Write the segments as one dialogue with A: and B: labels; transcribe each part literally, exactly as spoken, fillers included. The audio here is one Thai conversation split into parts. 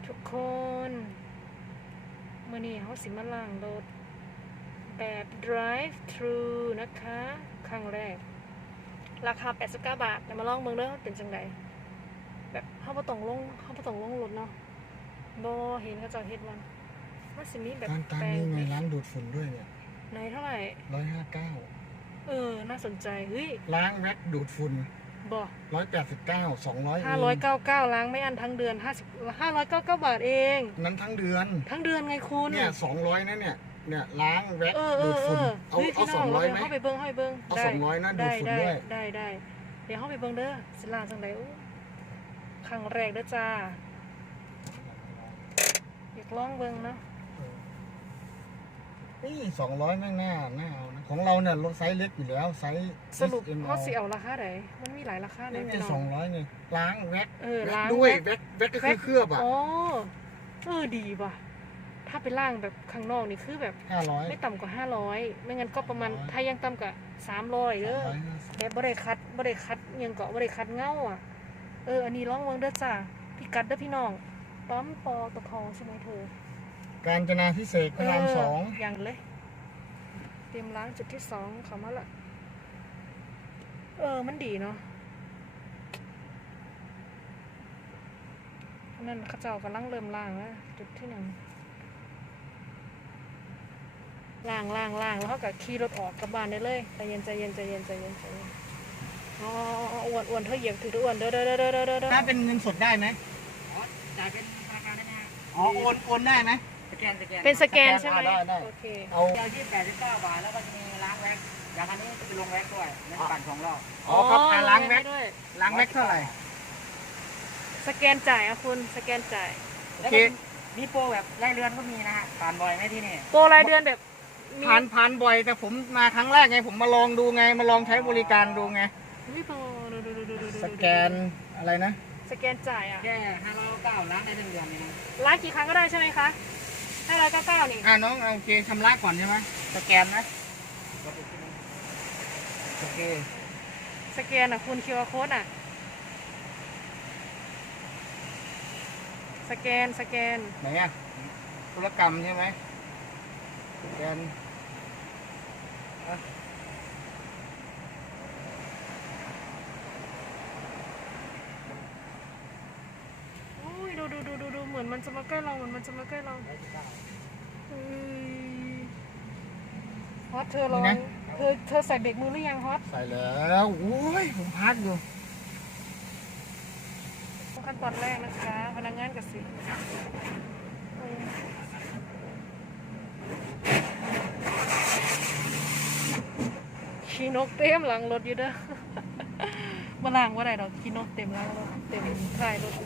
A: ทุกคนมื่อนี้เขาสิมาล้างรถแบบ drive thru นะคะครั้งแรกราคาแปดสิบเก้าบาทเดี๋ยวมาลองเบิ่งเด้อเป็นจังไดแบบเขาบ่ต้องลงเขาบ่ต้องลงรถเนาะบ่เห็นเขาเจ้าเฮ็ดวันว่าสิมีแบบ
B: การตามนี่ไงล้างดูดฝุ่นด้วยเนี่ย
A: ไหนเท่าไหร่
B: ร้อยห้าเก้า
A: เออน่าสนใจเฮ้ย
B: ล้างแว็กดูดฝุ่น
A: บ่
B: ร้อยแปดสิบเก้าสองร้อย
A: ห้าร้อยเก้าสิบเก้าล้างไม่อันทั้งเดือนห้าสิบห้าร้อยเก้าสิบเก้าบาทเอง
B: นั้นทั้งเดือน
A: ทั้งเดือนไงคุณ
B: เนี่ยสองร้อยนะเนี่ยเนี่ยล้างแว็กดูดฝุ่นเอาเอา
A: สอง
B: ร้อยไหม
A: เข้าไปเบิ้งเข้าไปเบิ้ง
B: เอาสองร้อยนะดูดฝุ่นด้วย
A: ได้ได้เดี๋ยวเข้าไปเบิ้งเด้อสิล้างจังได๋ครั้งแรกเด้อจ้าอยากลองเบิ้งเนาะ
B: นี่สองร้อยแม่งหน้าหน้าเอานะของเราเนี่ยรถไซส์เล็กอยู่แล้วไซส์
A: สรุปเขาสิเอาราคาไหนมันมีหลายราคาไหน
B: นี่สองร้อยเนี่ยล้างแว็ก
A: เออล้าง
B: ด้วยแว็กแว็กก็คือเคลือบอ่ะ
A: อ๋อเออดีป่ะถ้าไปล้างแบบข้างนอกนี่คือแบบ
B: ห้าร้อย
A: ไม่ต่ำกว่าห้าร้อยไม่งั้นก็ประมาณถ้ายังต่ำกว่าสามร้อยเด้อแบบบ่ได้คัดบ่ได้คัดยังเกาะบ่ได้คัดเงาอ่ะเอออันนี้ลองเบิ่งเด้อจ้าพี่กัดเด้อพี่น้องปั๊มปอตทใช่ไหมเธอ
B: การจนาพิเศษพระรามสอง
A: อย่างเลยเตรียมล้างจุดที่สองเขามาละเออมันดีเนาะนั่นข้าเจ้ากำลังเริ่มล้างแล้วจุดที่หนึ่งล้างล้างล้างแล้วเขาก็ขี่รถออกกลับบ้านได้เลยใจเย็นใจเย็นใจเย็นใจเย็นใจเย็นอ๋ออ้วนอ้วนเธอเหยียบถืออ้วนเด้อเด้อเด้อเด้อเด้อเด้อ
B: ถ้าเป็นเงินสดได้ไหม
C: อ๋อจ่ายเป็นธนาคารได้ไหมฮะ
B: อ๋อโอนโอนได้ไหม
C: สแกนสแกน
A: เป็นสแกนใช่ไหม
B: ได้ได้
A: โอเค
B: เอา
C: เดียวที่แปดสิบเก้าบาทแล้วก็จะมีล้างแว็กอย่างอันนี้จะไปลงแว็กด้วยเล่นปั่นสองรอบ
B: อ๋อครับล้างแว็กล้างแว็กเท่าไหร่
A: สแกนจ่ายอะคุณสแกนจ่าย
B: โอเค
C: มีโปรแบบรายเดือนก็มีนะฮะผ่านบ่อยไหมที่นี่
A: โปรรายเดือนแบบ
B: ผ่านผ่านบ่อยแต่ผมมาครั้งแรกไงผมมาลองดูไงมาลองใช้บริการดูไงสแกนอะไรนะ
A: สแกนจ่ายอะ
C: แค่ห้าร้อยเก้าล้างได้หนึ่งเดือนนี่นะ
A: ล้างกี่ครั้งก็ได้ใช่ไหมคะห้าร้อยเก้าเก้านี่
B: อ่าน้องโอเคชำระก่อนใช่ไหมสแกนไหมโอเค
A: สแกนอะคุณ คิว อาร์ code อะสแกนสแกน
B: ไหนอะธุรกรรมใช่ไหมสแกน
A: โอ้ยดูดูดูดูดูเหมือนมันจะมาใกล้เราเหมือนมันจะมาใกล้เราฮอตเธอลองเธอเธอใส่เบรกมือหรือยังฮอต
B: ใส่แล้วโอ้ยผมพักอยู่
A: ขั้นตอนแรกนะคะพนักงานกสิขี้นกเต็มหลังรถอยู่เด้อมาล้างว่าไรดอกขี้นกเต็มหลังรถเต็มท้ายรถ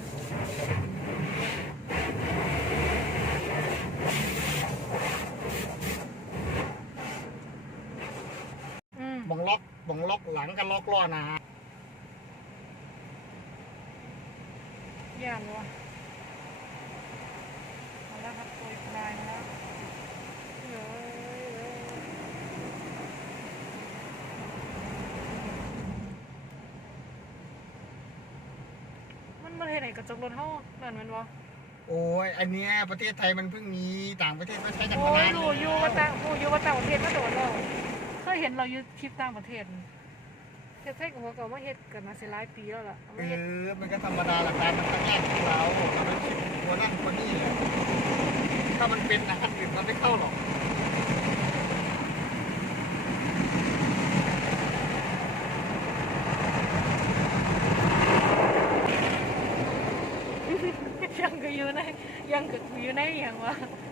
B: บังล็อกบังล็อกหลังกันล็อกล้อหน้า
A: ย่านวะเอาละครับตัวปลายมาแล้วมันมาเห็นไหนกระจกรถเท่านั่นมันวะ
B: โอ้ยอันนี้ประเทศไทยมันเพิ่งมีต่างประเทศไม่ใช่จังหวัด
A: โอ้ยอยู่อยู่มาต่างอยู่มาต่างประเทศมาโดนเราเคยเห็นเราอยู่คลิปต่างประเทศเฮ็ดให้หัวเก่ามาเฮ็ดกันมาสิหลายปีแล้วล่ะ
B: เออมันก็ธรรมดาหลักการมันก็แยกของเรามันคิดหัวนั่นหัวนี่แหละถ้ามันเป็นนะอันอื่นมันไม่เข้าหรอก
A: ยังก็อยู่ในยังก็อยู่ในอย่างวะ